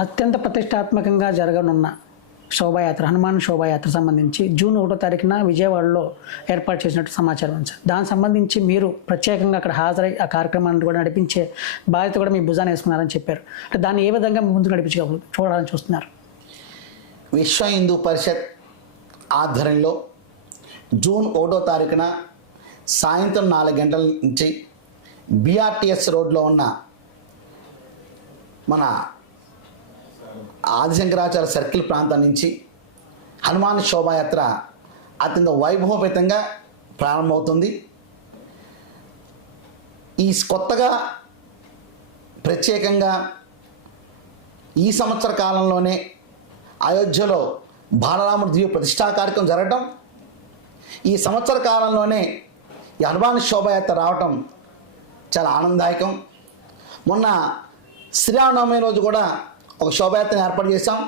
అత్యంత ప్రతిష్టాత్మకంగా జరగనున్న శోభాయాత్ర హనుమాన్ శోభాయాత్ర సంబంధించి జూన్ 1వ తారీఖున విజయవాడలో ఏర్పాటు చేసినట్టు సమాచారం ఉంది సార్. దానికి సంబంధించి మీరు ప్రత్యేకంగా అక్కడ హాజరై ఆ కార్యక్రమాన్ని కూడా నడిపించే బాధ్యత కూడా మీ భుజాన్ని వేసుకున్నారని చెప్పారు. అంటే దాన్ని ఏ విధంగా ముందుకు చూడాలని చూస్తున్నారు? విశ్వ హిందూ పరిషత్ ఆధ్వర్యంలో జూన్ 1వ తారీఖున సాయంత్రం 4 గంటల నుంచి బిఆర్టీఎస్ రోడ్లో ఉన్న మన ఆదిశంకరాచార్య సర్కిల్ ప్రాంతం నుంచి హనుమాన్ శోభాయాత్ర అత్యంత వైభవపేతంగా ప్రారంభమవుతుంది. ఈ కొత్తగా ప్రత్యేకంగా ఈ సంవత్సర కాలంలోనే అయోధ్యలో బాలరాముడి దివ్య ప్రతిష్టా కార్యక్రమం జరగటం, ఈ సంవత్సర కాలంలోనే ఈ హనుమాన్ శోభాయాత్ర రావటం చాలా ఆనందదాయకం. మొన్న శ్రీరామనవమి రోజు కూడా ఒక శోభాయాత్రను ఏర్పాటు చేశాం.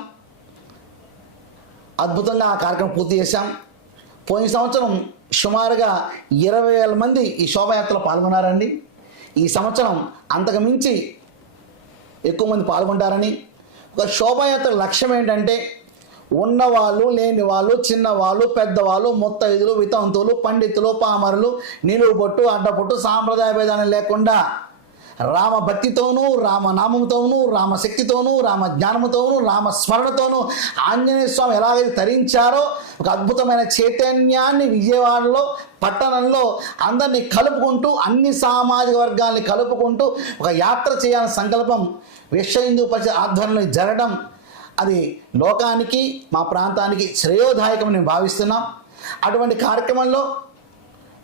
అద్భుతంగా ఆ కార్యక్రమం పూర్తి చేశాం. పోయిన సంవత్సరం సుమారుగా 20,000 మంది ఈ శోభాయాత్రలో పాల్గొన్నారండి. ఈ సంవత్సరం అంతకు మించి ఎక్కువ మంది పాల్గొంటారని. ఒక శోభాయాత్ర లక్ష్యం ఏంటంటే ఉన్నవాళ్ళు లేని వాళ్ళు, చిన్నవాళ్ళు పెద్దవాళ్ళు, ముత్తైదులు వితంతువులు, పండితులు పామరులు, నిలువుబొట్టు అడ్డబొట్టు సాంప్రదాయ భేదాన్ని లేకుండా రామ భక్తితోనూ రామనామంతోనూ రామశక్తితోనూ రామ జ్ఞానంతోనూ రామస్మరణతోనూ ఆంజనేయ స్వామి ఎలాగైతే తరించారో ఒక అద్భుతమైన చైతన్యాన్ని విజయవాడలో పట్టణంలో అందరినీ కలుపుకుంటూ అన్ని సామాజిక వర్గాల్ని కలుపుకుంటూ ఒక యాత్ర చేయాలనే సంకల్పం విశ్వ హిందూ పరిషత్ ఆధ్వర్యంలో జరగడం అది లోకానికి మా ప్రాంతానికి శ్రేయోదాయకం నేను భావిస్తున్నాం. అటువంటి కార్యక్రమంలో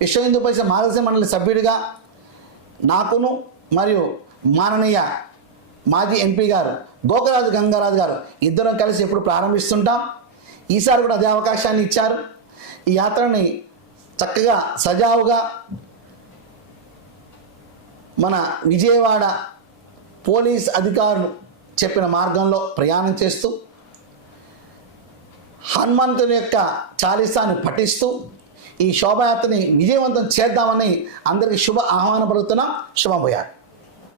విశ్వ హిందూ పరిషత్ మార్గదర్శక మండలి సభ్యుడిగా నాకును మరియు మాననీయ మాజీ ఎంపీ గారు గోకరాజు గంగారాజు గారు ఇద్దరం కలిసి ఎప్పుడు ప్రారంభిస్తుంటాం. ఈసారి కూడా అదే అవకాశాన్ని ఇచ్చారు. ఈ యాత్రని చక్కగా సజావుగా మన విజయవాడ పోలీస్ అధికారులు చెప్పిన మార్గంలో ప్రయాణం చేస్తూ హనుమంతుని యొక్క చాలీసాన్ని పఠిస్తూ ఈ శోభాయాత్రని విజయవంతం చేద్దామని అందరికీ శుభ ఆహ్వానం పలుకుతున్నాం. శుభం భూయాత్.